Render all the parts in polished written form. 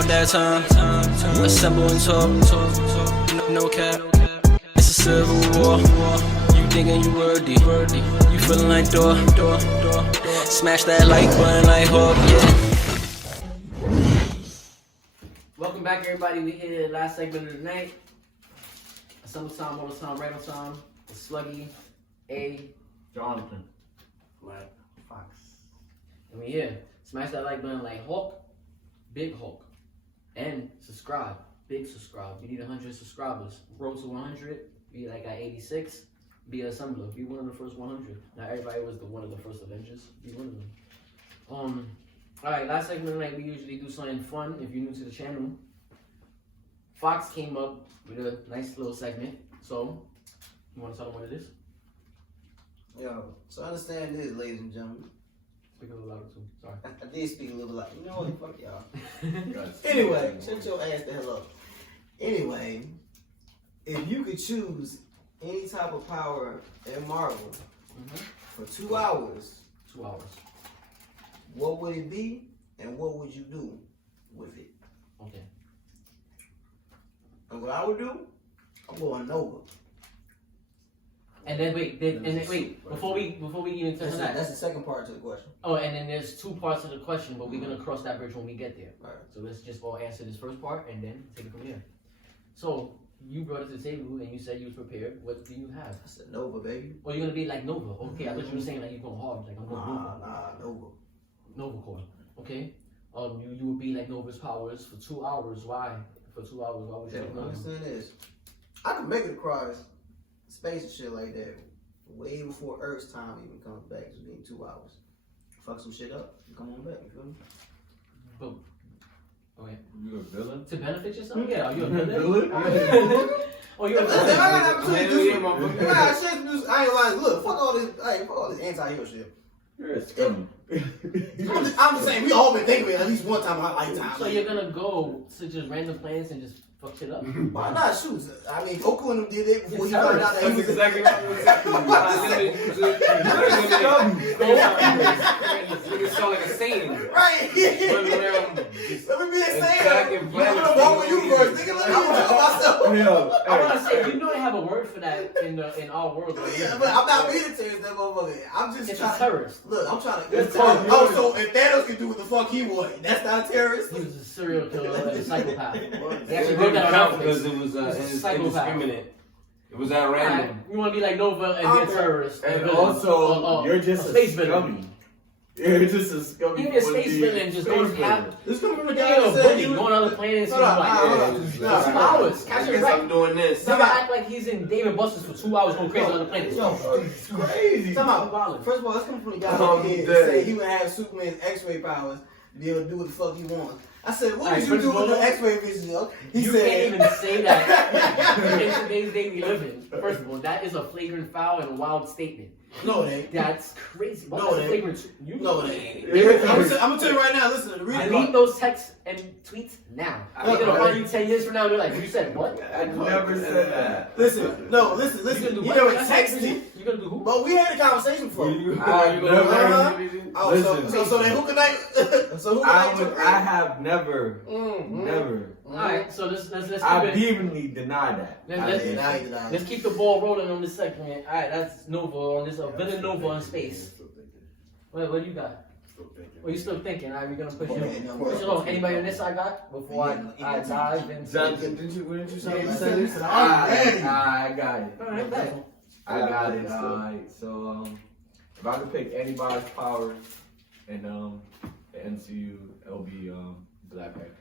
about that time. Assemble and talk. No cap. It's a civil war. You thinking you worthy. You feeling like door. Smash that like button like Hawk, yeah. Welcome back, everybody. We hit the last segment of the night. AssembleTime, all the time, right on time. The Sluggy, A, Jonathan, Black Fox. And we here. Smash that like button like Hawk, Big Hawk. And subscribe, big subscribe. We need 100 subscribers. Road to 100. We like at 86. Be an assembler. Be one of the first 100. Not everybody was one of the first Avengers. Be one of them. Alright, last segment of the night, we usually do something fun. If you're new to the channel, Fox came up with a nice little segment. So, you want to tell them what it is? Yo, so understand this, ladies and gentlemen. Speak a little louder too. Sorry. I did speak a little loud. You know what? Fuck y'all. Anyway, shut your ass the hell up. Anyway, if you could choose any type of power in Marvel for 2 hours, 2 hours. what would it be and what would you do with it? Okay. And what I would do, I'm going Nova. And then wait, before we even touch on that. That's the second part to the question. Oh, and then there's 2 parts of the question, but we're gonna cross that bridge when we get there. Right. So let's just all answer this first part and then take it from here. So you brought it to the table and you said you was prepared. What do you have? I said Nova, baby. Or you're gonna be like Nova? Okay, I thought you were saying like you're going hard, like I'm going Nova. Nah, Nova. Nova Core. Okay. You would be like Nova's powers for 2 hours. Why? For 2 hours, why would you pick Nova? Understand this. I can make it across space and shit like that way before Earth's time even comes back. It's being 2 hours. Fuck some shit up and come on back. You feel me? Boom. Okay. you a villain? To benefit yourself? Yeah. Are you a villain? Oh, you're a Listen, villain. I got an opportunity to do something. I ain't lying. Look, fuck all this anti-hero shit. You're a scum. I'm just saying, we all been thinking of it at least one time in our lifetime. So you're gonna go to just random planets and just fuck shit up? Why not? Shoot. I mean, Goku and them did it before he found out that he was exactly what You sound like a saint. right. Let me be a saint. You know the moment you first. Nigga, let me tell myself. I wanna say, you know they have a word for that in our world. Right? Yeah, but I'm not being a terrorist, that motherfucker. I'm just It's trying. a terrorist. Look, I'm trying to. It's called Oh, so if Thanos can do what the fuck he wanted, that's not a terrorist? He was a serial killer and a psychopath. They It actually wrote didn't that on count Netflix. because it was indiscriminate. It was at random. You want to be like Nova and be a terrorist. And villain. also, you're just a space scummy. villain. You're just a scummy. You can be a space villain, just don't have. This coming from a You're guy a that said bully, he was. going on other planets and Hold like, on, nah. 2 hours, I catching guess wreck. I'm doing this. Never act like he's in David Buster's for 2 hours going crazy on other planets. It's crazy. Come on. First of all, that's coming from the guy Oh, that said he would have Superman's X-ray powers to be able to do what the fuck he wants. I said, what would you do with the X-ray vision, yo? He You said, can't even say that in today's day we live in. First of all, that is a flagrant foul and a wild statement. no, it ain't. That's crazy. Well, No, that's a it ain't. flagrant. You No, know it it. ain't. I'm gonna tell you right now. Listen, the reason Delete those texts and tweets now. They're gonna find you 10 years from now. They're like, you said what? I never said that. Listen. You never texted me. You gonna do who? But we had a conversation before. Oh, Listen. so then who can I? So who can I have never. All right, so let's keep I it. vehemently deny that. Let's keep the ball rolling on this segment. All right, that's Nova on this villain Nova in space. What do you got? Well, you still thinking? All right, we're gonna push it on. Anybody on this side got before I dive into? Johnson, didn't you say this? I got it. All right, bet. I got it. Alright, so if I could pick anybody's powers in the MCU, it'll be Black Panthers.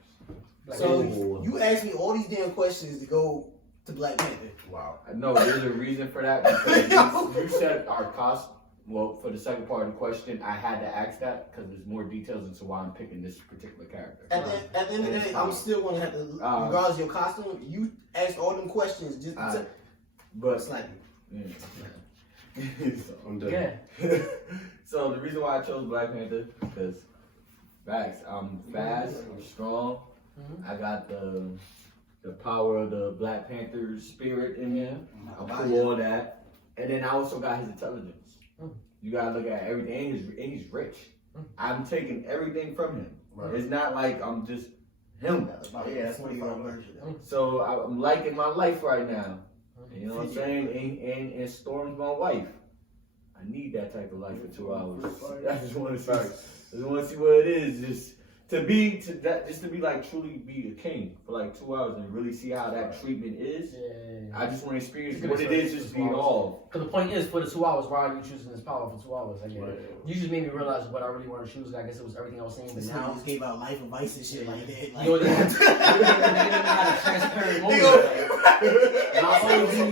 So you asked me all these damn questions to go to Black Panther. Wow. No, there's a reason for that because you said our cost. Well, for the second part of the question, I had to ask that because there's more details into why I'm picking this particular character. At the end of the day, I'm still gonna have to, regardless of your costume, you asked all them questions just to but slightly. Yeah. So, I'm done. Yeah. So the reason why I chose Black Panther because facts, I'm fast, I'm strong. I got the power of the Black Panther spirit in me. I'll pull all that, and then I also got his intelligence. You gotta look at everything, and he's rich. I'm taking everything from him. Right. It's not like I'm just him. Oh yeah, that's 25 version. So I'm liking my life right now. You know what I'm saying? And Storm's my wife. I need that type of life for 2 hours. I just want to see what it is. Just to be like truly be a king for like 2 hours and really see how that treatment is. Yeah. I just want to experience what it is, just being all. Because the point is, for the 2 hours, why are you choosing this power for 2 hours? I get it. You just made me realize what I really want to choose. I guess it was everything I was saying, but now you just gave out life advice and shit like that. Like, yo, they had a transparent moment. Not only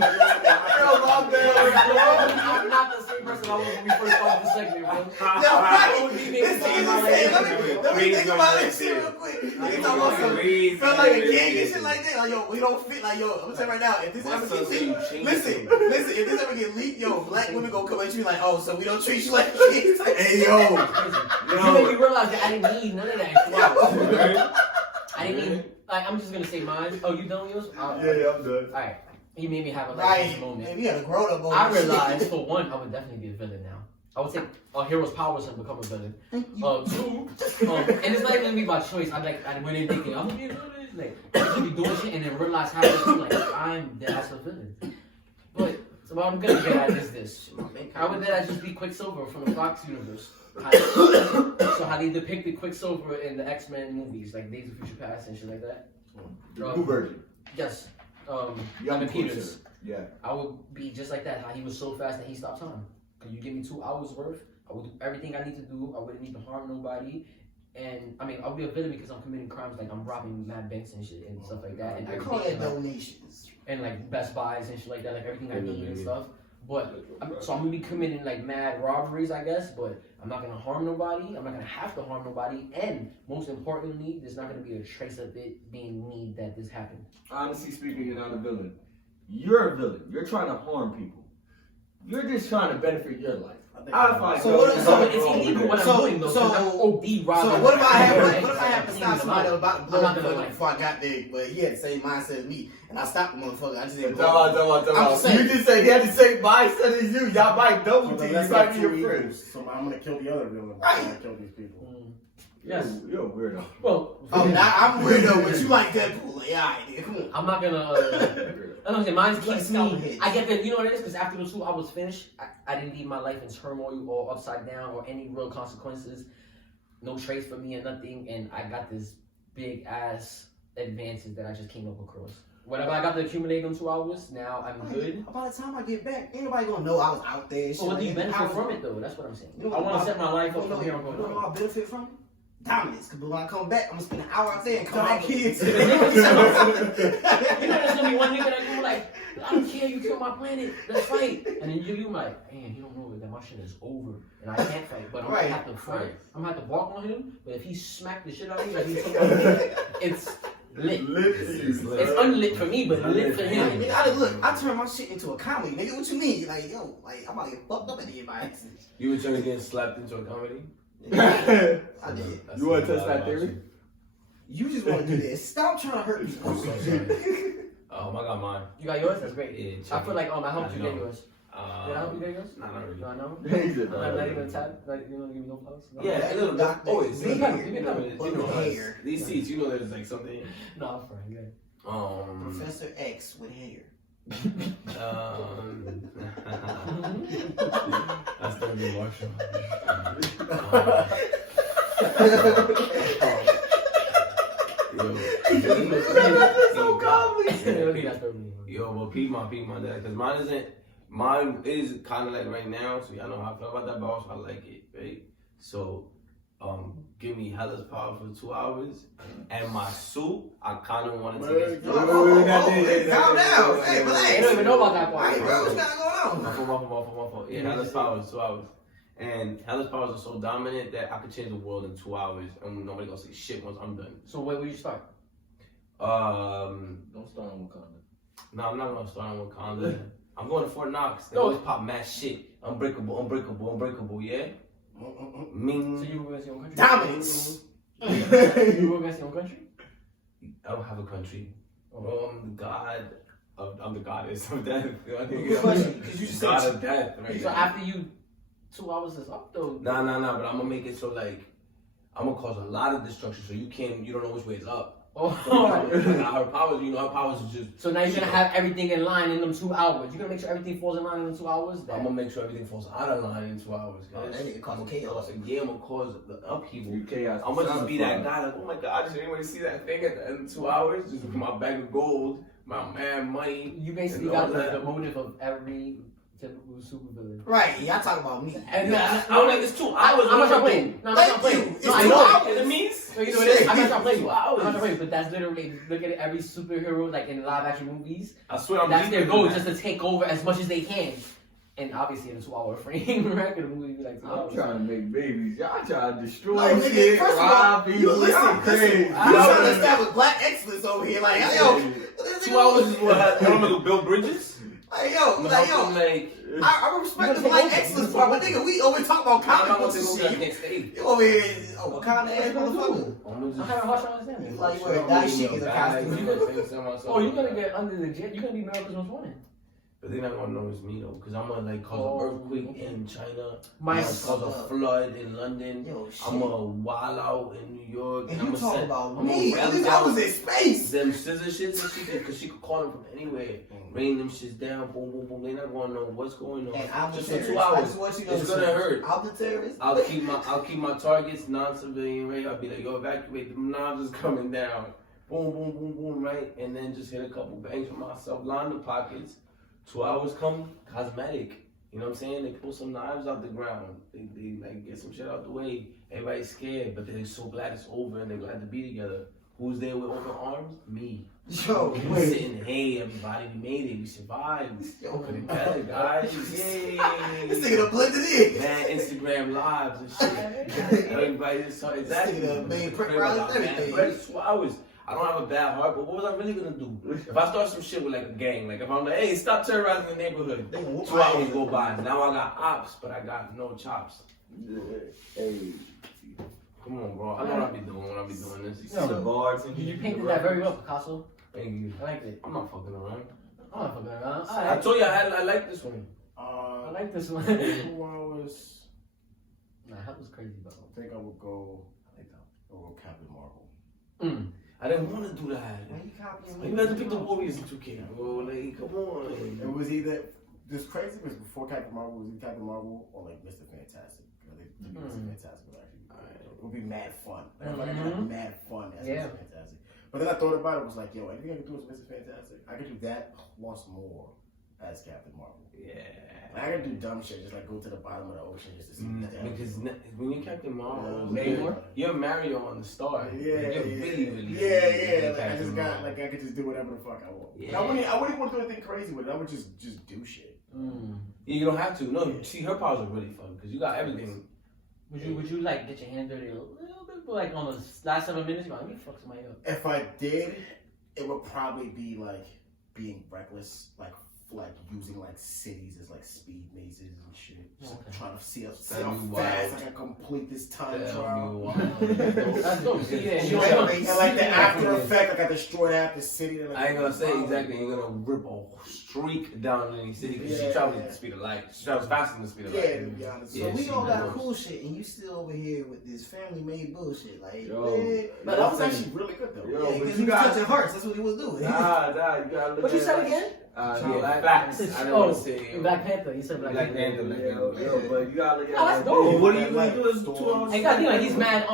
I'm not the same person I was when we first started the segment, bro. Let me think about this shit real quick. You talking about some feel like a gang and shit like that. Like, yo, we don't fit. Like, yo, I'm gonna tell you right now, if this ever gets leaked, listen, if this ever get leaked, yo, black women gonna come at you like, oh, so we don't treat you like kids. Hey, yo. You made me realize that I didn't need none of that. I didn't need, like, I'm just gonna say mine. Oh, you done with yours? Yeah, I'm done. Alright. You made me have a Right. moment. Man, we had a grown up moment. I realized, for one, I would definitely be a villain now. I would take a hero's powers and become a villain. Two, and it's not even gonna be by choice. I went in thinking I'm gonna be a villain. Like, I should be doing shit and then realize how I'm that's a villain. But so what I'm gonna get at is this: how would that just be Quicksilver from the Fox universe? So how they depicted Quicksilver in the X-Men movies, like Days of Future Past and shit like that. Who version? Yes. Young Peters. Yeah. I would be just like that. How he was so fast that he stopped time. Cause you give me 2 hours worth, I would do everything I need to do. I wouldn't need to harm nobody. And I mean, I'll be a villain because I'm committing crimes like I'm robbing mad banks and shit and stuff like that. And I call it donations. And like Best Buys and shit like that, like everything I need and stuff. But so I'm gonna be committing like mad robberies, I guess. But I'm not gonna harm nobody. I'm not gonna have to harm nobody. And most importantly, there's not gonna be a trace of it being me that this happened. Honestly speaking, you're not a villain. You're a villain. You're trying to harm people. You're just trying to benefit your life. So it's illegal what I'm doing though. I'm OD robbing. So what if I have to stop somebody about to blow up before I got there, but he had the same mindset as me, and I stopped the motherfucker. I just didn't blow. You just said he had the same mindset as you. Y'all might double team. You might be your friends. So I'm gonna kill the other villain. I'm gonna kill these people. Yes. You're a weirdo. Well, I'm weirdo, but you like Deadpool. Like, alright, come on. I'm not gonna. I don't say mine keeps me. I get that. You know what it is? Because after the 2 hours finished, I didn't leave my life in turmoil or upside down or any real consequences. No trace for me or nothing, and I got this big ass advances that I just came up across. Whatever I got to accumulate in 2 hours, now I'm good. By the time I get back, ain't nobody gonna know I was out there. So what do you benefit from it though? That's what I'm saying. I want to set my life up from here on going. You know what I benefit from? Dominance, because when I come back, I'm gonna spend an hour out there and come back kids. You know, there's gonna be one nigga that's gonna be like, I don't care, you killed my planet, let's fight. And then you like, man, you don't know that my shit is over and I can't fight, but I'm gonna have to fight. I'm gonna have to walk on him, but if he smacked the shit out of me, like he took out me, it's lit. It's unlit for me, but lit for him. Look, I turn my shit into a comedy, nigga. What you mean? Like, yo, like I'm about to get fucked up at the end by accident. You were trying to get slapped into a comedy? I did. You want to test that theory? You just want to do this. Stop trying to hurt me. I got mine. You got yours? That's great. Yeah, I feel like I helped you get yours. Did I help you get yours? Not really. No, I know. Not Not even a tab? Like, you don't give me no flowers? No? Yeah, a little bit. Always. Give me a couple. These seats, you know there's like something. No, I'm fine. Yeah. Professor X with hair. That's gonna be Marshall. So comedy. Yo, but peep my dad, cause mine is kind of like right now. So y'all know how I feel about that, but also I like it, right? So, give me Hella's power for 2 hours, and my suit, I kind of wanted to get. Calm down. Hey, relax. I don't even know about that part. Hey, bro, what's going on? My fault. Yeah, Hella's power is 2 hours. And Hella's powers are so dominant that I could change the world in 2 hours, and nobody gonna say shit once I'm done. So where will you start? Don't start on Wakanda. No, I'm not gonna start on Wakanda. I'm going to Fort Knox. They always pop mad shit. Unbreakable, yeah? Ming. So you were against your own country? Dominance. You were against your own country? I don't have a country. I'm the god of, I'm the goddess of death. Because you just God said of death, right? So after you, 2 hours is up though. Nah, but I'm gonna make it so like, I'm gonna cause a lot of destruction so you don't know which way is up. Oh, Her powers, you know, her powers is just. so now you're gonna have everything in line in them 2 hours. You're gonna make sure everything falls in line in them 2 hours. I'm gonna make sure everything falls out of line in 2 hours, guys. That nigga cause chaos. Yeah, I'm gonna cause the upheaval. Chaos. I'm gonna just be that guy, like, oh my god, did anybody see that thing at the end of 2 hours? Just with my bag of gold, my man money. You basically and all got that. the motive of every typical supervillain. Right, y'all talking about me. And I'm like, it's 2 hours. I'm not trying to play you. No, I'm not trying to play you. It's No, I 2 know. hours. Enemies? So you know what it is? I'm not trying to play you. 2 I'm hours. not trying to play you, but that's literally, look at every superhero like in live action movies. I swear I'm That's their deeper goal, than just that. to take over as much as they can. And obviously in a 2 hour frame, right? The movie be like 2 I'm hours. trying to make babies. Y'all trying to destroy Like, nigga, shit, first of all, rob you people. listen, Y'all crazy. you trying to establish black excellence over here. Like, yo, 2 hours is what? You want me to build bridges? Like, yo, I'm like, helping, yo. like, I respect the black excellence part, but nigga, we over talk about I'm comic not books gonna and take over that shit. next stage. You over here, what kind of ass motherfucker? I'm having a hard time understanding. Like, you wear that shit is a costume. Oh, you're gonna get under the jet. You're gonna be America's Most Wanted. But they're not gonna know it's me though, because I'm gonna like cause an earthquake in China. My I'm gonna cause a flood in London. Yo, shit. I'm gonna wild out in New York. And I'm you gonna talk send, about I'm me. gonna At least down I was in space. them scissor shits and shit, because she could call them from anywhere. Rain them shits down, boom, boom, boom. They're not gonna know what's going on. And I'm Just the for 2 terrorist. I hours. just want you to It's know gonna hurt. I'm the terrorist. I'll keep my targets non-civilian, right? I'll be like, yo, evacuate, the knobs is coming down. Boom, boom, boom, boom, right? And then just hit a couple bangs for myself, line the pockets. 2 hours come, cosmetic. You know what I'm saying? They pull some knives out the ground. They like get some shit out the way. Everybody's scared, but they're so glad it's over and they're glad to be together. Who's there with open arms? Me. Yo, We wait. sitting, hey, everybody, we made it, we survived. Yo, Put it together, guys. Yay. This nigga done blended in. Man, Instagram lives and shit. Everybody just saw exactly. This nigga made print Crib rallies about and mad everything. bread, 2 hours. I don't have a bad heart, but what was I really gonna do? If I start some shit with like a gang, like if I'm like, hey, stop terrorizing the neighborhood, They gonna whoop 2 my hours ass. go by. Now I got ops, but I got no chops. Hey, Come on, bro. I know what I be doing when I be doing this. you know the bars and You painted that very well, Picasso. Thank you. I liked it. I'm not fucking around. I'm not fucking around. I told you I like this one. I like this one. 2 hours. Nah, that was crazy, though. I think I would go. I'll go Captain Marvel. I didn't want to do that. Why you copying me? You had to pick the Warriors in 2K, bro. Like, come It on. was either this crazy was before Captain Marvel. Was either Captain Marvel or like Mr. Fantastic? I think Mr. Fantastic would actually. It would be mad fun. Like, I could have mad fun as Mr. Fantastic. But then I thought about it. Was like, yo, anything I could do as Mr. Fantastic, I could do that plus more as Captain Marvel. Yeah. Like, I could do dumb shit, just like go to the bottom of the ocean just to see what's down. Because when you Captain Marvel, Yeah. you're Mario on the star. Yeah, Like, you're yeah, really yeah. Like I Captain just got, Marvel. like I could just do whatever the fuck I want. Yeah. I wouldn't want to do anything crazy with it. I would just do shit. Yeah, you don't have to. No, see, her powers are really fun because you got everything. Would you like get your hand dirty a little bit, but like on the last 7 minutes? You're like, let me fuck somebody up. If I did, it would probably be like being reckless, like using like cities as like speed mazes and shit. Just trying to see how fast I can complete this time trial. That's dope. See, yeah, you And know, like the after effect, like I destroyed half the city. I ain't gonna say exactly. You're gonna rip a streak down in any city because she travels at the speed of light. She travels faster than the speed of Yeah, light. to be honest. So Yeah, we she all got knows. cool shit, and you still over here with this family made bullshit. Like, Yo. man, But that was actually really good though. Yo, yeah, but because you he was got- touching hearts. That's what he was doing. Nah, you gotta look what you at said it. again? Yeah, facts. I don't want to say Black Panther. You said Black Black Panther. Panther. Yo, but you gotta look at Oh, that's it. dope. What are you gonna do? Is 2 hours? Hey, God, like he's mad.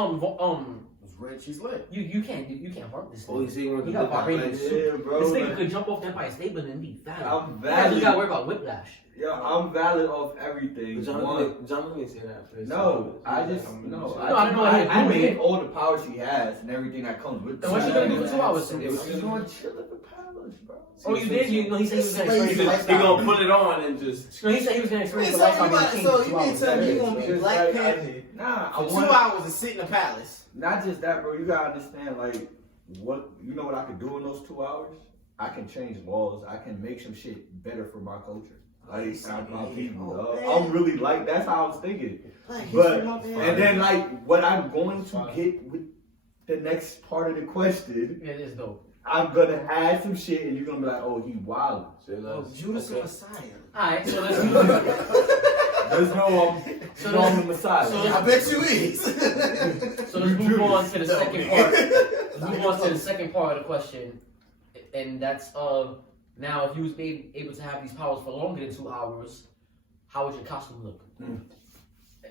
It's red, she's lit. You can't work this. Oh, you see, you want He to got look at vibranium like- suit. Yeah, bro. This nigga like- could jump off the Empire State Building and be fat. I'm You valid. gotta worry about whiplash. Yo, I'm valid off everything. John One. didn't say that first. No, I just I didn't know how to I do made it. all the power she has and everything that comes with. Then what you gonna do for 2 hours? She's gonna chill at the palace, bro. Oh, you did? You know, he said he was gonna Crazy experience. He gonna put it on and just. No, he said he was gonna Man, experience the so lifetime you of about- the king. so for 2 you mean hours. to tell me you gonna be Just Black like Panther Nah, I for 2 want hours to sit in the palace? not just that, bro. You gotta understand, like, what you know what I could do in those 2 hours? I can change laws. I can make some shit better for my culture. Like, my people, Oh, dog. man. I'm really like that's how I was thinking. Black But history month, man. and then like what I'm going to get with the next part of the question, Yeah, it is dope. I'm gonna have some shit and you're gonna be like, oh, he wild. Oh, Judas the Messiah. Alright, so let's move. There's no So no I'm the Messiah. so- I bet you is. So let's move on to the second part. move on to the second part of the question, and that's now if you was able to have these powers for longer than 2 hours, how would your costume look?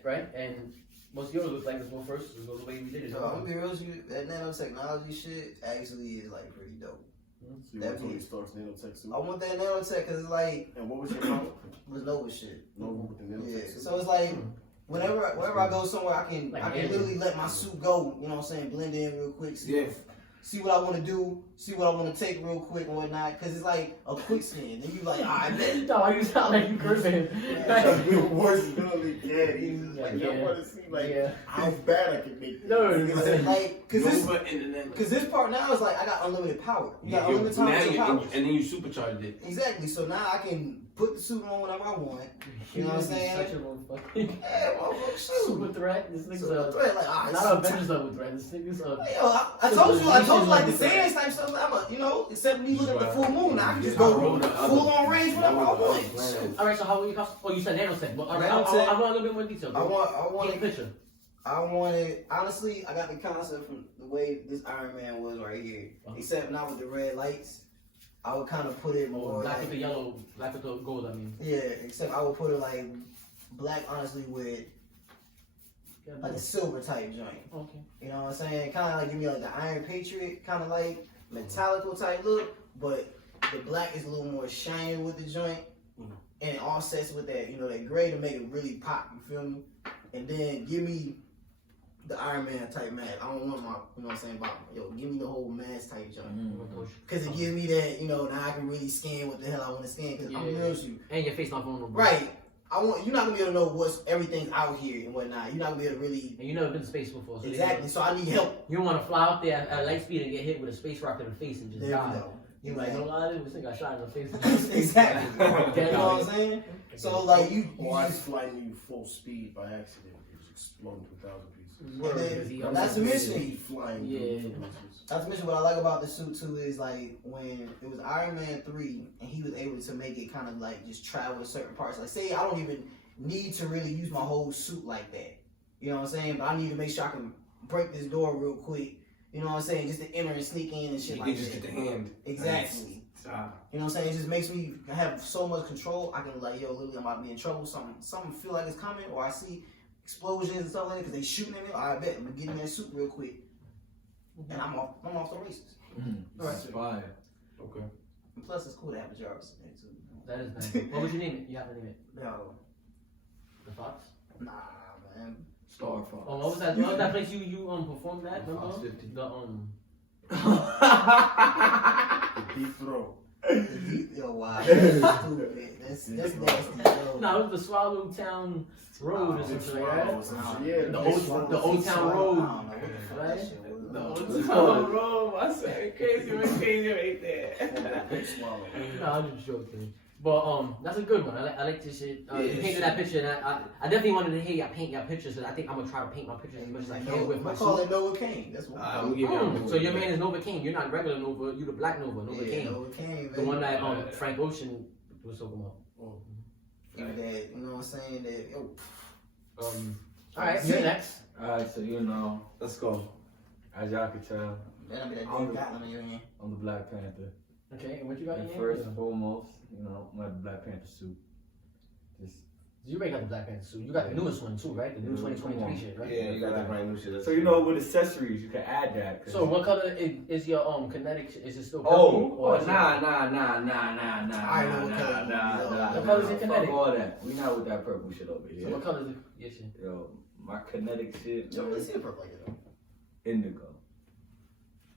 Right? And what's yours look like? Let's go first. Let's go the way we did it. I'm gonna be real with you. That nanotechnology shit actually is like pretty dope. So you want Tony Stark's nanotech suit? I want that nanotech because it's like And what was your power? with Nova shit. Nova with the nanotech Yeah. suit? So it's like whenever I go somewhere, I can Like I can Andrew. literally let my suit go. You know what I'm saying? Blend in real quick. See what I want to do, see what I want to take real quick and whatnot, because it's like a quick scan. Then you like, all right, bet. No, you sound like you cursing. Your voice is really bad. He's just like, Yeah. I want to see like Yeah. how bad I can make this. No, Like, because Nova and then this part now is like I got unlimited power. You got unlimited now time to power. and then you supercharged it. Exactly. So now I can put the suit on whenever I want. You know what I'm saying? Such a motherfucking Yeah, motherfucker, super shoot. threat. This nigga's Super a threat, like, all right, not so a Avengers level threat. This nigga's a yo, I told you like the Saiyans type stuff. I'm a, you know, except me looking at the full moon, I can just go full on range whenever I want. Shoot. All right, so how will you cost? Oh, you said nanotech, but all right, Nanotech. I want a little bit more detail. I Paint a want picture. I wanted, honestly, I got the concept from the way this Iron Man was right here. Except not with the red lights. I would kind of put it more Black like, with the yellow, black with the gold. I mean, yeah, except I would put it like black, honestly, with like a silver type joint. Okay. You know what I'm saying? Kind of like give me like the Iron Patriot, kind of like metallical type look, but the black is a little more shiny with the joint, and it offsets with that, you know, that gray to make it really pop. You feel me? And then give me the Iron Man type mask. I don't want my, you know what I'm saying, bottom. Yo, give me the whole mask type joint. Because it gives me that, you know, now I can really scan what the hell I want to scan. Because I'm real with you. And your face not vulnerable. Right. You're not going to be able to know what's everything's out here and whatnot. You're not going to be able to really. And you never been to space before. So Exactly. So I need help. You don't want to fly out there at light speed and get hit with a space rocket in the face and just There die. we go. You're like, no lie, this nigga got shot in the face. Exactly. You know what I'm saying? So, like, you Or I just. flying you full speed by accident. It just exploded to 1,000 pieces. Word, then, 'cause he that's the understood. mission. Flying Yeah. Not to mention what I like about the suit too is like when it was Iron Man 3 and he was able to make it kind of like just travel to certain parts. Like say I don't even need to really use my whole suit like that. You know what I'm saying? But I need to make sure I can break this door real quick. You know what I'm saying? Just to enter and sneak in and shit You like can just that. get the hand. Exactly. You know what I'm saying? It just makes me have so much control. I can like, yo, literally I'm about to be in trouble. Something feel like it's coming, or I see explosions and stuff like that because they shooting at me. I bet I'm gonna get in that suit real quick. And I'm off the races. That's fire. Okay. And plus, it's cool to have a Jarvis in there too. That is nice. What would you name it? You have to name it. No, The Fox? nah, man. Star Fox. Oh, what was that? What was that place you performed at? Remember? Fox 50. The The deep throw. Yo, wow. That's stupid. That's nasty. Yo. No, it was the Swallowtown Road or something like that. Yeah, The Old Town I Road. don't know what the fuck that shit was. The Old What's Town going wrong? I said crazy right there. Big swallow. No, I'm just joking. But that's a good one. I like this shit. You Yeah, painted that picture, and I definitely wanted to hear y'all paint y'all pictures. And I think I'm gonna try to paint my pictures as much as I can with my I call suit. it Noah Kane. That's what I'm gonna give you So your man is Nova King. You're not regular Nova. You the Black Nova. Nova King. Noah Kane, The one that Frank Ocean was talking about. that, you know what I'm saying? That, yo, All right, you're next. Alright, so you know, Let's go. as y'all can tell, that'll be that damn Gatlin in your hand. I'm the Black Panther. Okay, and what you got in And your first hand? and foremost, you know, my Black Panther suit. Just You already got the Black Panther suit. You got the newest one too, right? The new 2023 shit, right? Yeah, you got that brand new shit. so you know, with accessories, you can add that. 'cause- So what color is your kinetic? Is it still purple? Oh, is it- nah. I know what color you mean. What color is your kinetic? Fuck all that. We not with that purple shit over So here. what color is your shit? Yo, my kinetic shit, Yo, let's see a purple like that. indigo.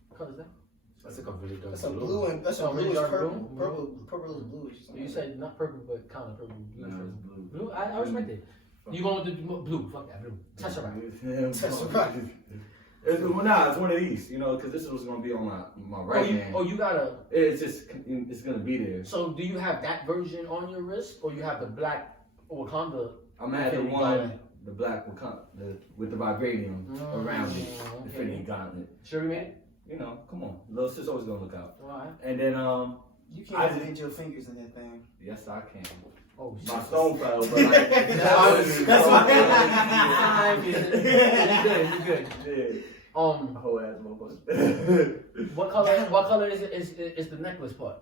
What color is that? That's like a really dark That's a blue and that's a Oh, really bluish dark purple. blue? Purple is bluish. So you said not purple, but kind of purple. Blue. Nah, it's blue. Blue? I respect it. You going with the blue? Fuck that blue. Touch it right. Tesseract. It's one of these, you know, because this was gonna be on my right hand. You got a. It's just, it's gonna be there. So do you have that version on your wrist, or you have the black Wakanda? I'm at the Infinity one, Gauntlet. the black with the vibranium around it, the okay. Infinity Gauntlet. Sure we made it. You know, come on, little sis always gonna look out. All right. And then You I can't just- bend your fingers in that thing. yes I can. Oh shit. My stone fell, but like That's You good. You good. yeah. Whole ass motherfucker. What color is the necklace part?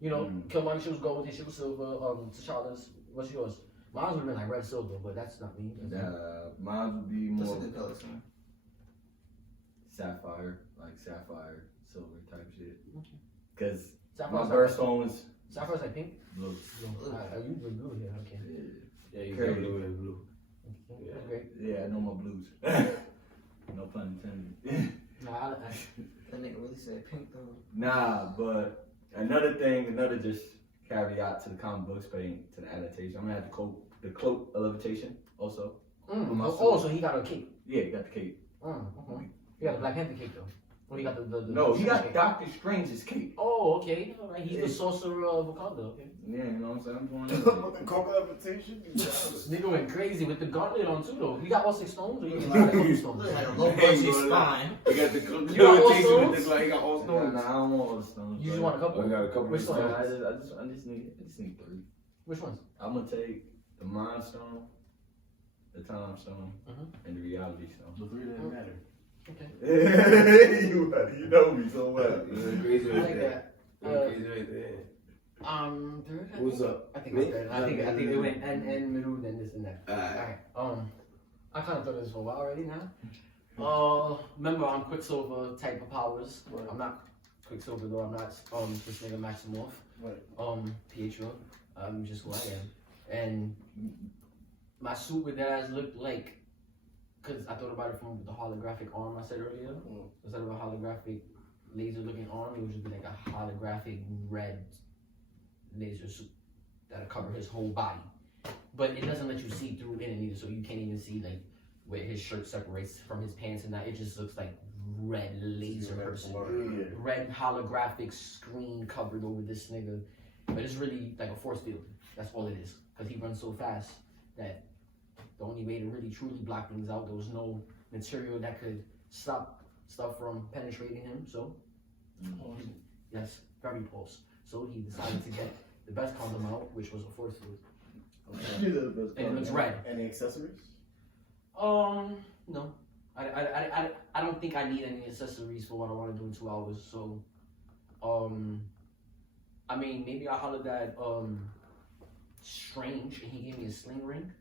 You know, Killmoney, she was gold, she was silver. T'Challa's, what's yours? Mine would have been like red silver, but that's not me. Mine would be What's more a good color, son? sapphire, like sapphire, silver type shit. Okay. Cause Sapphire's my birthstone was Sapphire's like pink? blue. You blue here, okay. Yeah, you Crazy. got blue and blue. That's great. Yeah, I know my blues. No pun intended. Nah, That nigga really said pink though. Nah, but another just caveat to the comic books, but ain't to the adaptation. I'm gonna have the cloak of levitation also. So he got a cape. Yeah, you got the cape. Okay. He got a Black Panther cape though. Or he got the No, he got cape. Doctor Strange's cape. Oh, okay. All right. He's the sorcerer of Wakanda. Okay. Yeah, you know what I'm saying? I'm doing But the coca levitation? This nigga went crazy with the gauntlet on too though. He got all 6 stones or he got like a couple stones? Look at a low budget spine. You got the You got all stones? like he got all Nah, stones. I don't want all the stones. You just want a couple? I got a couple Which of stones? stones. I just need 3. Which ones? I'm gonna take the Mind Stone, the Time Stone, Mhm. and the Reality Stone. The 3 didn't matter. Okay. you know me so well. You're crazy I right like there. that. You're crazy right there. Third. Who's up? I think Me? I'm third. I think it went and middle, then this and that. Alright. Alright. I kind of thought of this for a while already now. Remember I'm Quicksilver type of powers. Right. I'm not Quicksilver though. I'm not this nigga Maximoff. Right. Pietro. I'm just who I am. And my suit with that ass looked like, cause I thought about it from the holographic arm I said earlier. Instead of a holographic laser looking arm, it would just be like a holographic red laser suit that'll cover his whole body. But it doesn't let you see through in it either, so you can't even see like where his shirt separates from his pants and that. It just looks like red laser person. Red holographic screen covered over this nigga. But it's really like a force field. That's all it is. Because he runs so fast that the only way to really truly block things out, there was no material that could stop stuff from penetrating him. So, yes, very pulse. So he decided to get the best condom out, which was a force field. And it's red. Any accessories? No. I don't think I need any accessories for what I want to do in 2 hours. So, I mean, maybe I hollered at Strange and he gave me a sling ring.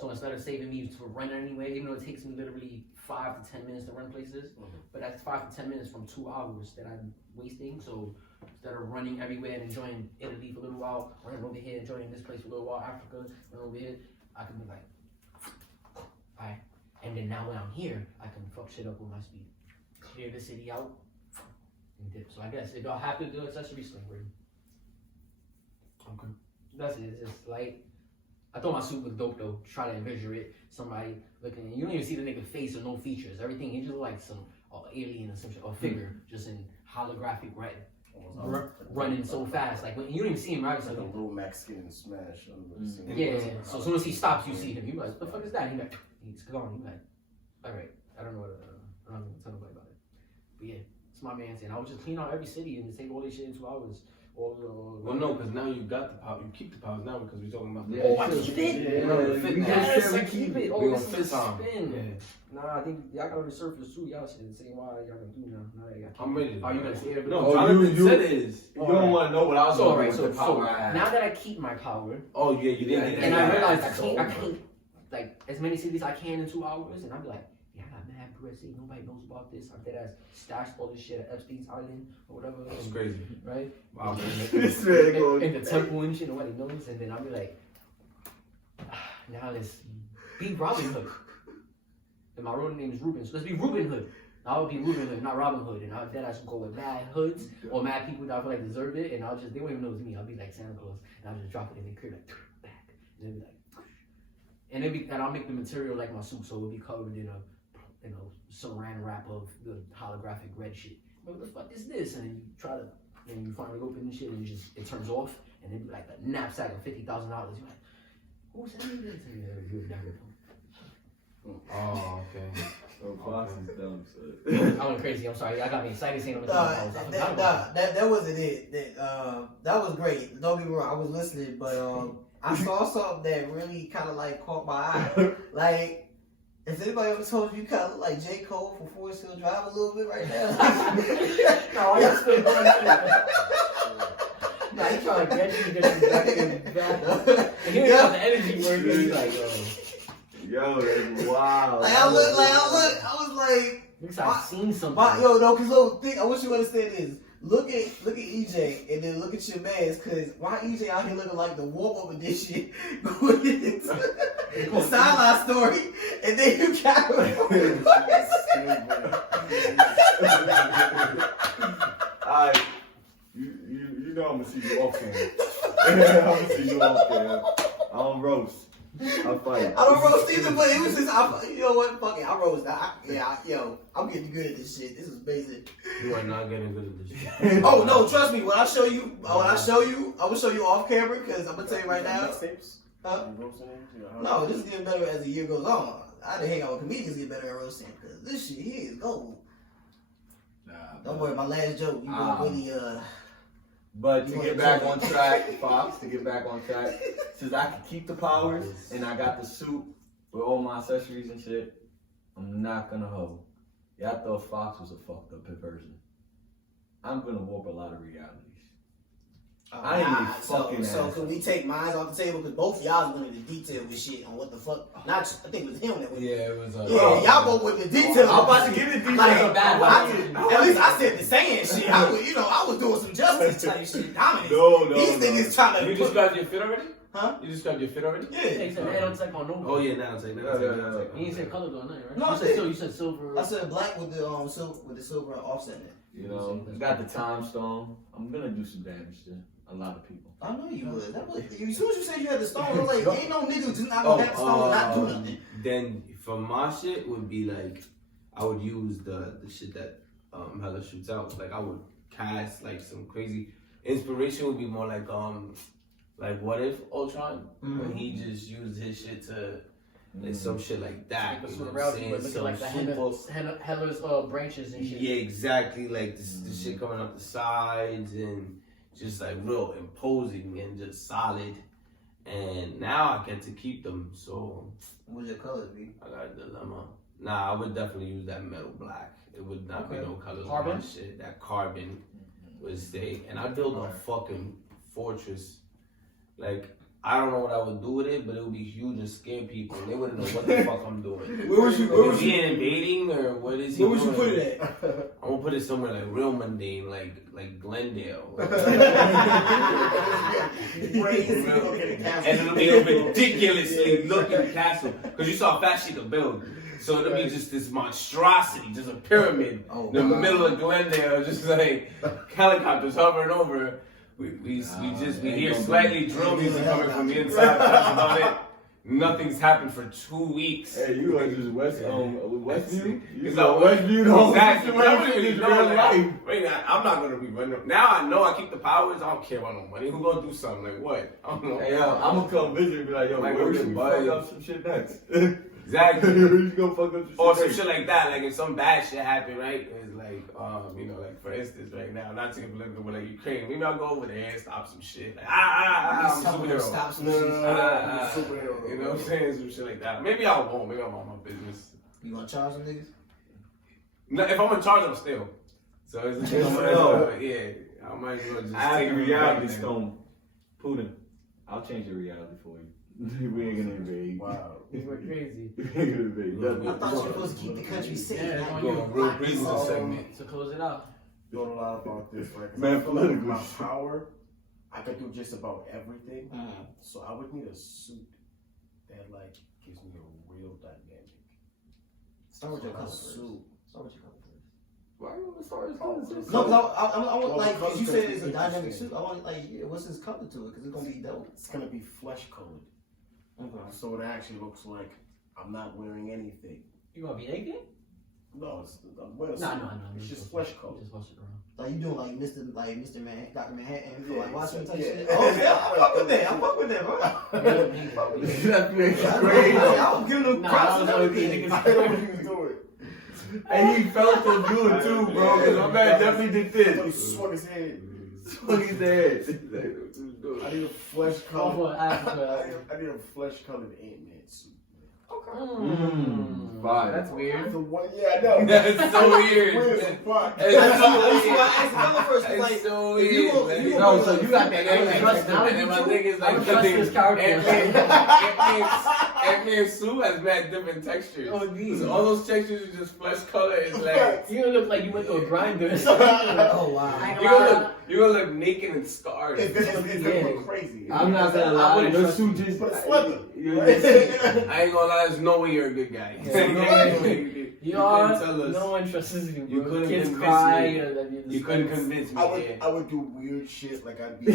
So instead of saving me to run anyway, even though it takes me literally 5 to 10 minutes to run places, but that's 5 to 10 minutes from 2 hours that I'm wasting. So instead of running everywhere and enjoying Italy for a little while, running over here, enjoying this place for a little while, Africa, running over here, I can be like, alright. And then now when I'm here, I can fuck shit up with my speed. Clear the city out, and dip. So I guess if y'all have to do accessory sling ring. Okay. That's it. It's just like, I thought my suit looked dope though. Try to envision it. Somebody looking, you don't even see the nigga face or no features. Everything, he just look like some alien or some shit, or figure, just in holographic red. Running so fast. Like, when you don't even see him, right? It's like a little Mexican smash. Yeah. So as soon as he stops, you see him. You like, what the fuck is that? He like, he's gone. You like, alright. I don't know what, I'm not gonna tell nobody about it. But yeah, it's my man's. And I would just clean out every city and just take all this shit in 2 hours. Well, no, because now you got the power. You keep the powers now because we're talking about. Oh, I keep it? Yes, I keep it. Oh, this is a spin. Yeah. Nah, I think y'all gotta reserve your suit. Y'all should say why y'all gonna do now. Now that y'all I'm ready. Are you gonna stay there? No, Jonathan said it is. You don't want to know what I was So, doing alright, with so, the power I so had. now that I keep my power, Oh yeah, you did. and I realized I can't, like, as many cities I can in 2 hours, and I'll be like, yeah, I got mad bread, see, nobody knows about this. I'm dead ass stashed all this shit at Epstein's Island, or whatever. That's crazy. Right? Wow. This man goes. In the temple and shit, nobody knows, and then I'll be like, now let's be Robin Hood. And my real name is Ruben, so let's be Ruben Hood. I would be Ruben Hood, not Robin Hood, and then I should go with mad hoods or mad people that I feel like deserve it, and they won't even know it's me. I'll be like Santa Claus, and I'll just drop it in their crib like back, and they'll be like, and I'll make the material like my suit, so it'll be covered in a saran wrap of the holographic red shit. What the fuck is this? And then you try to, and you finally open the shit, and it turns off, and it'd be like a knapsack of $50,000. You're like, who sent me this? And you'll never know. Oh, okay. So Fox is dumb, so. I went crazy. I'm sorry. I got me excited saying That wasn't it. That was great. Don't get me wrong. I was listening, but I saw something that really kind of like caught my eye. Like, Has anybody ever told you kind of look like J. Cole from Forest Hill Drive a little bit right now? No, I just still doing that. Nah, he trying to get you back in the back. And he got the energy working. He's like, Yo, that's wild. I was like, looks like I've seen something. no, cause little thing. I want you to understand is look at EJ and then look at your man's, cause why EJ out here looking like the warm up edition going into the sideline story, and then you got Alright, you know I'm gonna see you off cam. I'm gonna see you off cam. I don't roast. I fight. I don't roast either, but it was just, you know what? Fuck it, I roast. I'm getting good at this shit. This is basic. You are not getting good at this shit. Oh no, trust me. When I show you, I will show you off camera, because I'm gonna tell you right now. Huh? No, this is getting better as the year goes on. I done hang out with comedians get better at roasting, because this shit here is gold. Don't worry, my last joke. You gonna really But to get back on track, Fox, since I can keep the powers and I got the suit with all my accessories and shit, I'm not gonna hold. Y'all thought Fox was a fucked up person. I'm gonna warp a lot of realities. I ain't even fucking So can we take mine off the table? Because both of y'all went into detail with shit on what the fuck. Not, I think it was him that went. Yeah, it was. Y'all both went into detail. I'm about to give it details. At least I said the saying shit. I was doing some justice type shit. No. These niggas trying to. You described your fit already? Huh? You described your fit already? Yeah. He said nanotech on no. Oh yeah, nanotech. You didn't say color though, nothing, right? No, you said silver. I said black with the silver offset in it. You know, got the time stone. I'm gonna do some damage to a lot of people. I know you would. As soon as you said you had the stone, I was like, ain't no nigga just not gonna have the stone and not do nothing. Then for my shit would be like, I would use the shit that Hella shoots out. Like I would cast like some crazy inspiration. Would be more like what if Ultron when he just used his shit to like some shit like that. But You know what I'm saying? looking like the Heller's branches and shit. Yeah, exactly. Like the shit coming up the sides and just like real imposing and just solid. And now I get to keep them. So What would your colors be? I got a dilemma. Nah, I would definitely use that metal black. It would not be no colors Carbon? on my shit. That carbon would stay. And I'd build a fucking fortress. Like, I don't know what I would do with it, but it would be huge and scare people. They wouldn't know what the fuck I'm doing. Where was you? Is he invading or what is he doing? Where would you put it at? I'm gonna put it somewhere like real mundane, like Glendale. And it'll be a ridiculously looking castle. Because you saw Fat Sheet of build. So it'll be just this monstrosity, just a pyramid in the middle of Glendale, just like helicopters hovering over. We hear slightly drill music coming from the inside. That's about it. Nothing's happened for 2 weeks. Hey, you are just Westview? It's like Westview, the whole exactly. situation is real life. Wait, I'm not gonna be running. Now I know I keep the powers. I don't care about no money. Who gonna do something like what? I don't know. Hey, yo, I'm gonna come visit and be like, yo, Like, where we should we buy- fuck up some shit next? Exactly. You gonna fuck up some shit Or some next? shit like that. Like if some bad shit happen, right? It's like, like for instance, right now, not to get political, but like Ukraine, maybe I'll go over there and stop some shit. Like I'm a superhero. Stop some No, shit. superhero. You know what I'm saying? Some shit like that. Maybe I won't. Maybe I'm on my business. You gonna charge them niggas? No, if I'm in charge, I'm still. So it's yeah. I might as well just I have take a a reality stone. Putin, I'll change your reality for you. We ain't gonna invade. Wow, you went crazy. We ain't gonna invade. I thought you were supposed to keep the country safe. Yeah, not it's Go on on you. real business segment. To close it out. Doing a lot about this, right? 'Cause Man, I feel like with political my shit. power, I could do just about everything. So I would need a suit that like gives me a real dynamic. Start with your color first. Start with your color first. Why you want to start this conversation? No, because I want Well, like, colors you could said be it's a dynamic interesting. suit. I want like, what's his color to it? Because it's gonna be dope. It's gonna be flesh colored, so it actually looks like I'm not wearing anything. You gonna be naked? No, I'm wearing a No. suit. It's just flesh colored. Just wash it around. Like you doing like Mr. Dr. Manhattan for Yeah, like Watchmen type yeah. shit. Okay, I fuck with that. I fuck with that, bro. That's crazy. I was giving him Nah, props I and was only everything. I know what he was doing. And he felt so good too, bro. Cause my man definitely did He this. swung his head. Swung his head. I need a flesh Oh, colored. Africa. I need a flesh colored Ant-Man suit. Mm. Fire. That's weird. The one, yeah, I know. That's so weird. Weird as fuck. It's so That's weird. why I asked Bella first. 'Cause, It's like, so if you weird, gonna- man. if you No, gonna so be you like- got that. And my thing is like, I'm trust this character. Ant-Man suit has mad different textures. Oh, geez. So all those textures are just flesh color. It's like You look like you went to a grinder. Oh wow. you're gonna look naked and scarred. It's gonna look crazy. I'm not gonna I lie. wouldn't Those trust two you. just. But it's leather. I ain't gonna lie, there's no way you're a good guy. You couldn't are. tell us. No one trusts you. You Bro. couldn't Kids convince cry. me. You couldn't convince me. I would do weird shit like I'd be.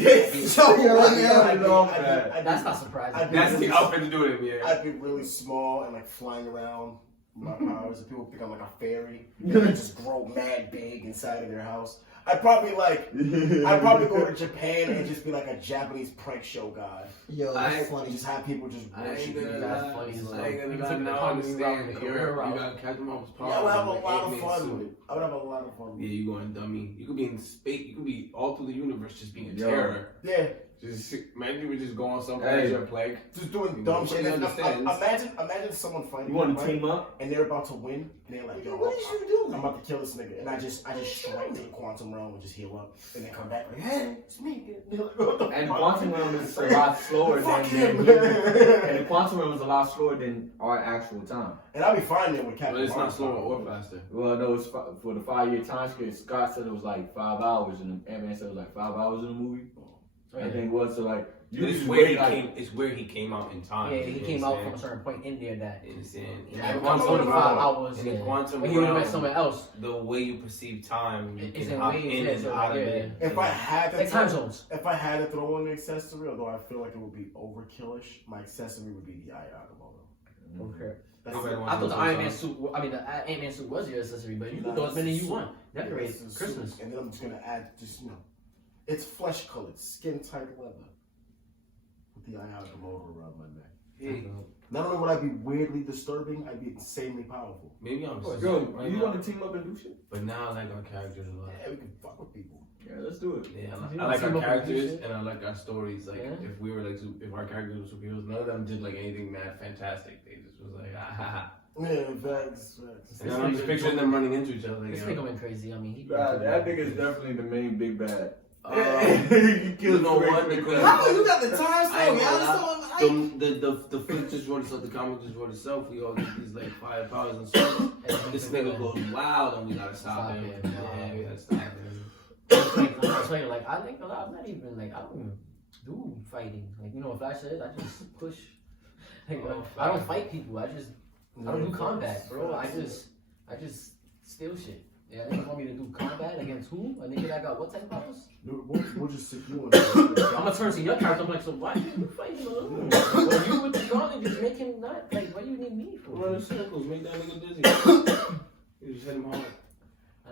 That's not surprising. That's the outfit to do it in, yeah. I'd be really small and like flying around with my powers, and people think I'm like a fairy. And I just grow mad big inside of their house. I'd probably go to Japan and just be like a Japanese prank show guy. Yo, that's funny. Just have people just I worship ain't me. gonna That's lie. funny as I hell. ain't You gonna lie. took the Now I comedy route understand. and the You career route. got Captain Marvel's power. Yeah, I would have a like lot of Ant-Man fun suit. with it. I would have a lot of fun with Yeah, it. you going dummy. You could be in space. You could be all through the universe just being a Yo. terror. Yeah, Just imagine you would just go on some Hey. pleasure plague. just doing You dumb know, shit. nobody understands. Imagine someone fighting. You want right? to team up? And they're about to win, and they're like, "Yo, What is you doing? I'm about to kill this nigga," and I just strike to the quantum realm and just heal up, and then come back like, "Hey, it's me." And they're like, "What the And fuck?" quantum realm is a lot slower Fuck than. him. And the quantum realm is a lot slower than our actual time. And I'll be fine there with But Captain. it's not Marvel. slower or faster. Well, no, it's for the 5-year time scale. Scott said it was like 5 hours, and Ant-Man said it was like 5 hours in the movie. I think it was so like. You It's just where he wait, like, came. It's where he came out in time. Yeah, you he know came what out I'm from a certain point in there that saying? Understand? it In the becomes quantum 25 realm, hours. in the Yeah. quantum But he would have went realm, somewhere else. the way you perceive time, you It's can in hop waves, in yeah, and so, out of yeah. it. If I had to Like time zones. If I had to throw in an accessory, although I feel like it would be overkillish, my accessory would be the eye Agamotto. Okay. That's Okay. it. I thought the Iron Man suit. I mean, the Ant-Man suit was your accessory, but you can throw as many as you want. Decorate That's the suit. Christmas. And then I'm just gonna add it's flesh colored, skin tight leather. With the eye Agamotto around my neck. Hey, Not only would I be weirdly disturbing, I'd be insanely powerful. maybe I'm just Yo, right you now, want to team up and do shit? but now I like our characters a lot. Yeah, we can fuck with people. Yeah, let's do it. Yeah, You I like team our up and do characters shit? and I like our stories. Like Yeah. if we were like, if our characters were superheroes, none of them did like anything mad fantastic. They just was like, ah ha ha. Yeah, facts. And then I'm just picturing them running into each other. Like, This you nigga know, went crazy. I mean, he. That nigga's definitely the main big bad. you killed know the what? big Because How you got the time I ain't stone? gonna Y'all lie. just The flick just wrote itself, the comic just wrote itself. We all get these like fire powers and stuff. This nigga goes wild and we gotta stop him. Yeah, we gotta stop him. I'm saying, like, I think a lot. I'm not even like I don't even do fighting. Like, you know, what Flash says, I just push. Like, I don't fight people. I don't do combat, bro. I just steal shit. Yeah, they want me to do combat against who? A nigga that got what type of powers? We'll just sit you I'm gonna turn to your character. I'm like, so why you fighting alone? Well, you with the gun, just make him not like. What do you need me for? Run in circles, make that nigga dizzy. You just hit him hard.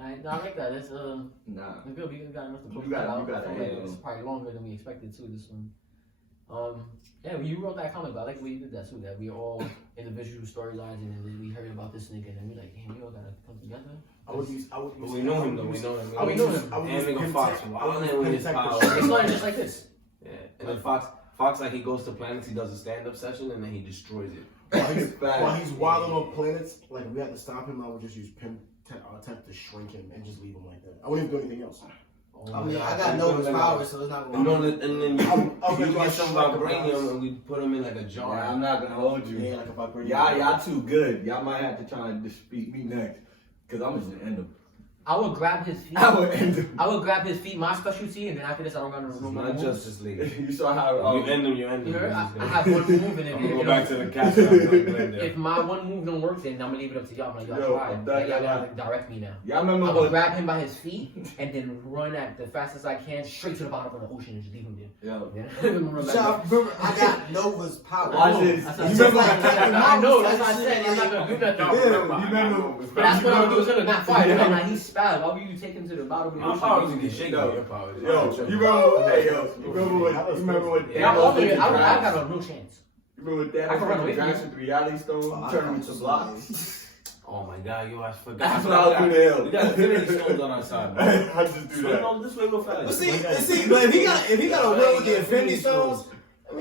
I like that. It's Nah. it's good. We got enough to push You got that it, out. you got it, Like, yeah. it's probably longer than we expected too. This one. Yeah, when you wrote that comic, but I like the way you did that too. That we all individual storylines, and then we heard about this nigga, and then we like, damn, we all gotta come together. I would use. But we know him though, we know him. I would know use. him. I would And use nigga Pym Fox, Tech- why I would wasn't use it with Pym his Tech power? to show It's you. not just like this. Yeah, and then Fox like he goes to planets, he does a stand-up session, and then he destroys it. While he's wilding on planets, like if we had to stop him, I would just use Pym Tech to shrink him and just leave him like that. I wouldn't even do anything else. I mean, I got Nova's power, so it's not And, gonna. then you get some vibranium, and we put him in like a jar. Yeah, I'm not gonna hold you. Yeah, like if I bring Y'all too good. Y'all might have to try and defeat me next. Cause I'm just gonna end him. I would grab his feet. I would end him. I would grab his feet, my specialty, and then after this, I don't got no It's more not moves. Justice League. You saw how You end him. You heard? I have one move, and then I'm gonna go you back know, to the castle. if my one move don't work, then I'm gonna leave it up to y'all. I'm like, y'all Yo, try. that- Like, y'all that- gotta direct me now. y'all remember I would what? grab him by his feet and then run at the fastest I can straight to the bottom of the ocean and just leave him there. Yo, Yeah. Run back Y'all up. remember, I got Nova's power. Watch this. That's You what remember I said. when- I know, that's what I said. I'm not gonna do nothing. You remember? But that's what I'm doing. It's not fire. I'm like, he's spaz. Why would you take him to the bottom of the My ocean? power is to get shaken. Your power is. Yo, you remember? Hey, yo, you remember what? Yeah, I'm over it. I got a real chance. You remember what I can run away Thanos from you. grabs with the reality stone? Oh, I Turn him got into some blocks. Oh my god, yo, I forgot. That's what I was doing to him. We got Infinity Stones on our side, man. I just do Swing that. on this way real fast. But see, but if he got a will with the Infinity Stones, I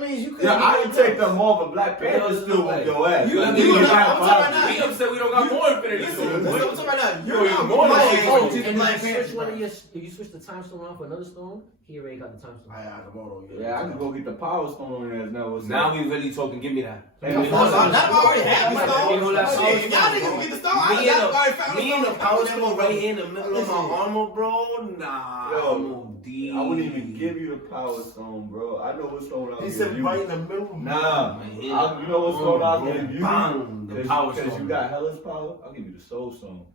mean, you could. Yeah, I can take them all, but Black Panther still with your ass. You- That you- nigga I'm got talking five. about We upset we don't got more Infinity Listen, Stones. listen, I'm talking right now. You're You're more not than my Black age. And Black if you Panther. switch one of your, if you switch the time stone around for another stone, he already got the time stone. Yeah, I can go get the Power Stone and now what's Now we really talking. Give me that. Hey, That already have the stone. You know that Shit, if y'all niggas get the stone, I Me already found and the stone. Power Stone right here in the middle of my Listen. armor, bro. Nah, Yo, I'm OD. I wouldn't even give you the Power Stone, bro. I know what stone I'll He give said you. right in the middle. Nah, Man, you know what stone I'll give you? Bang, the Power Because Stone. you got Hella's power, I'll give you the Soul Stone.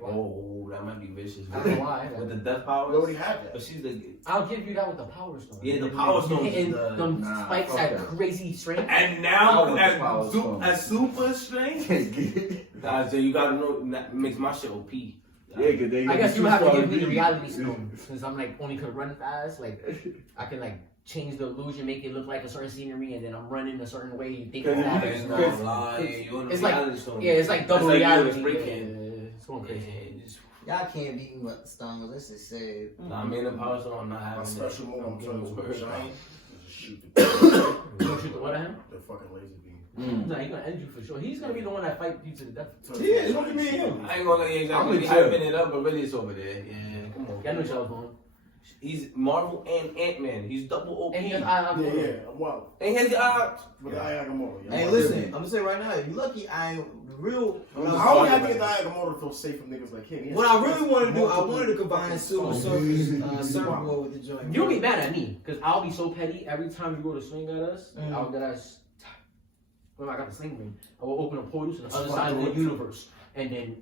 Oh, that might be vicious. I don't know why. With the death powers. We already have that. But she's the. I'll give you that with the power stone. Yeah, the power stone is And the- them Nah, spikes fuck had that. crazy strength. And now I want the Power Stone. at super strength. So you gotta know that makes my shit OP. Yeah, cause they I guess you would have to give me the reality Yeah. stone since I'm like only could run fast. Like I can like change the illusion, make it look like a certain scenery, and then I'm running a certain way. You think Cause it's if happening. It's you- not Chris, a lie. it's- You on the it's like- reality stone. Yeah, it's like double That's like you in a reality. spray Yeah, can. it's going crazy. Yeah, just- Y'all can't beat me with the stones. This is sad. Nah, me and the power stone, I'm not My having special move, I'm giving trying to the word. giant. Just shoot You gonna shoot the what at him? the fucking laser beam. Nah, he's gonna end you for sure. He's gonna be the one that fight you to the death. Yeah, it's gonna be me and him. I ain't gonna let you I'm exactly with hyping you. it up, but really it's over there. Yeah, come on. I know what y'all was going. He's Marvel and Ant-Man. He's double OP. And he has Yeah, I'm wild. And he has the odds. With the Eye Agamotto. Yeah, Hey, I'm listen, wild. I'm gonna say right now, if you lucky, I ain't the real. I only have to get the Eye Agamotto to feel safe from niggas like him. He has What I really want to do, I multiple wanted to combine fucking Silver stones. Surfer's surfboard with the joint. You'll be mad at me because I'll be so petty every time you go to swing at us. Mhm. I'll get us. When I got the sling ring, I will open a portal to the other That's side of fine. the universe and then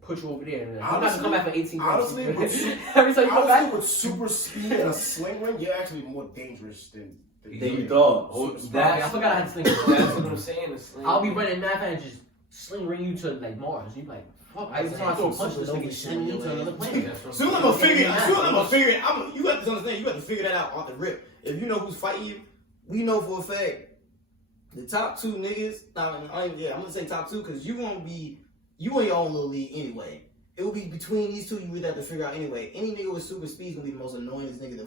put you over there. And I'm not Honestly- gonna come back for 18 months. honestly, with- every time you come Honestly, back, with super speed and a sling ring, you're actually more dangerous than You thought. Oh, I that's forgot I had to sling ring. that's what I'm saying. the sling. I'll be running mad fast and just sling ring you to like Mars. You be like, fuck! Every time I throw a punch, this nigga send me to another planet. That's what Soon I'm I'm gonna saying. figure it. Soon I'm gonna figure it. You got to understand. You got to figure that out off the rip. If you know who's fighting you, we know for a fact the top two niggas. I'm gonna say top two because you won't be you in your own little league anyway. It will be between these two. You would have to figure out anyway. Any nigga with super speed is gonna be the most annoyingest nigga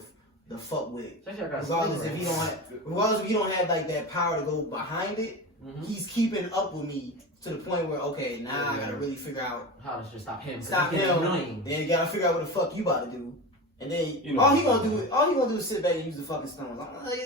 to fuck with. Especially I got a Regardless sling if ring. you don't have like that power to go behind it. Mhm. He's keeping up with me to the point where okay, now I gotta really figure out. How to just stop him? 'cause Stop he's getting him. annoying. Then you gotta figure out what the fuck you about to do. And then You know all he what gonna I'm do is sit back and use the fucking stones.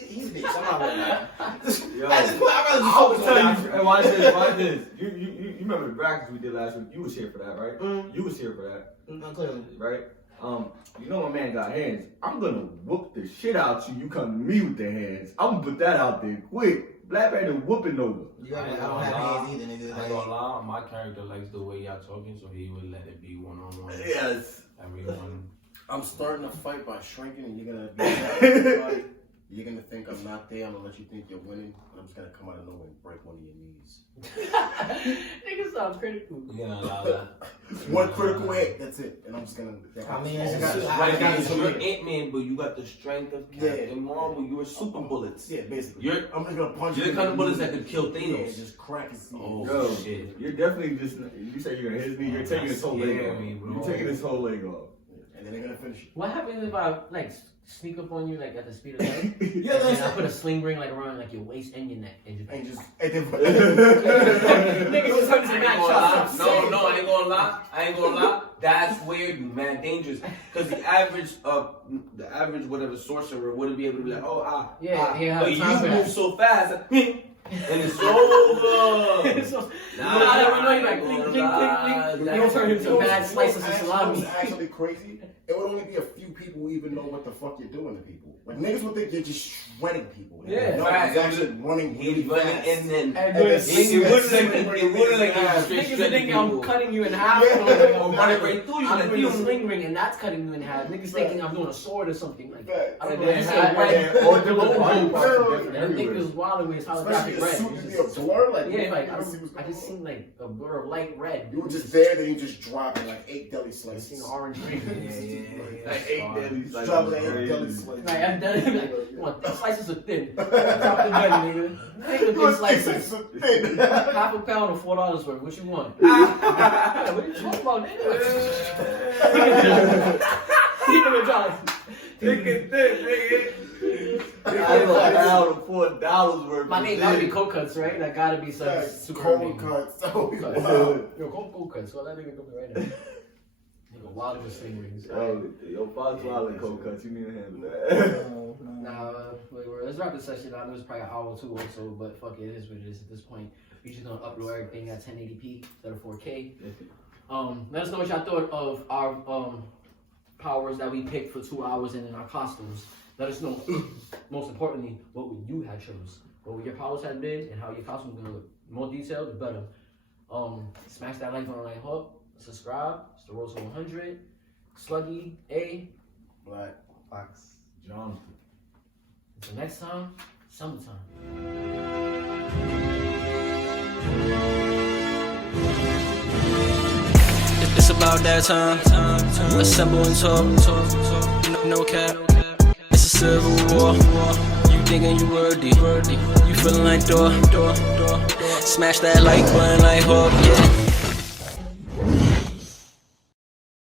He's a bitch. I'm not worried about it. Yo. At this point, I'd rather just I would focus on tell that. you, hey, watch this, watch this. You remember the brackets we did last week? You was here for that, right? Mm. You was here for that, Clearly. right? You know my man got hands. I'm gonna whoop the shit out you. You come to me with the hands. I'm gonna put that out there quick. Black Panther whooping over. You I got ain't I don't gonna have lie. hands either, nigga. I ain't gonna lie, my character likes the way y'all talking, so he would let it be one-on-one. Yes. Everyone. I'm starting to fight by shrinking, and you're gonna be everybody. You're gonna think I'm not there. I'm gonna let you think you're winning, and I'm just gonna come out of nowhere and break one of your knees. Nigga sound critical. You gonna allow that? One critical hit, that's it, and I'm just gonna. I mean, Oh, it's God. just- Right now, Yeah, you're Ant-Man, but you got the strength of Captain Yeah. Marvel. You're super bullets. Yeah, basically. You're I'm just gonna punch you're you the kind of in bullets knee. that could kill Yeah, Thanos. just crack his knee. Oh Yo, shit. you're definitely just. You say you're gonna hit his knee. You're taking his whole leg Scary, off. bro. You're taking his whole leg off. And then they're gonna finish it. What happens if I like sneak up on you like at the speed of light? Yeah, And that's I put a sling ring like around like your waist and your neck and just And just. And then, niggas just I ain't gonna lie. No, I ain't gonna lie. I ain't gonna lie. That's weird, man. Dangerous. Because the average whatever sorcerer wouldn't be able to be like, oh yeah, But have you time for move that. so fast, and it's over. So, Nah, you know, you like I click, ain't click, gonna click, lie. click. You turn into You know bad what's slices of actually- salami. what's actually crazy? It would only be a few people who even know what the fuck you're doing to people. Like niggas would think you're just shredding people. Yeah. no, Right. he's actually running He really running fast. and then And then doing sling it wouldn't sling like ring it wouldn't like really straight Niggas shredding thinking I'm people. cutting you in half. Yeah. I'm running right through you. I'm Like, doing a you- sling ring and that's cutting you in half. Niggas thinking I'm doing a sword or something. Like, Fact. I don't And know. then You have said red. Or different body Logo. parts are That different That everywhere. nigga's wilding with his Especially holographic the red. suit It's would be just- a blur. Like, Yeah, like I I just seen like a blur of light red. You were just there, then you just dropping like 8 deli I slices. seen the orange ring. Like 8 daily Just dropping like 8 crazy. deli slices. Like I'm done. Like, you want thin slices of thin? Drop the gun, nigga. Take the You thin was slices. so thin. Half a pound or $4 worth. What you want? What you talking about, nigga? He never dropped. Thick and thick, nigga. I don't have $4 worth. My name gotta be Cold Cuts, right? That gotta be some super Cold name. cuts. Oh, Cuts. wow. Yo, Cold Cuts. Well, that nigga coming right now. Nigga, wild as a stingrays. Yo, Fox Wild and Cold Cuts, you need to handle that. Nah, let's wrap this session. I know it's probably an hour or two also, but fuck it, it is what it is at this point. We just gonna upload everything at 1080p instead of 4K. Let us know what y'all thought of our powers that we picked for 2 hours and in our costumes. Let us know, most importantly, what would you have chose? What would your powers have been and how your costume was gonna look. The more detailed, the better. Smash that like button right hook. Subscribe. It's the Road to 100. Sluggy, A. Black. Fox. John. Until next time, summertime. It's about that time. Assemble and talk. No cap. It's a civil war. You thinking you worthy? You feeling like door. Smash that like button like hook. Yeah.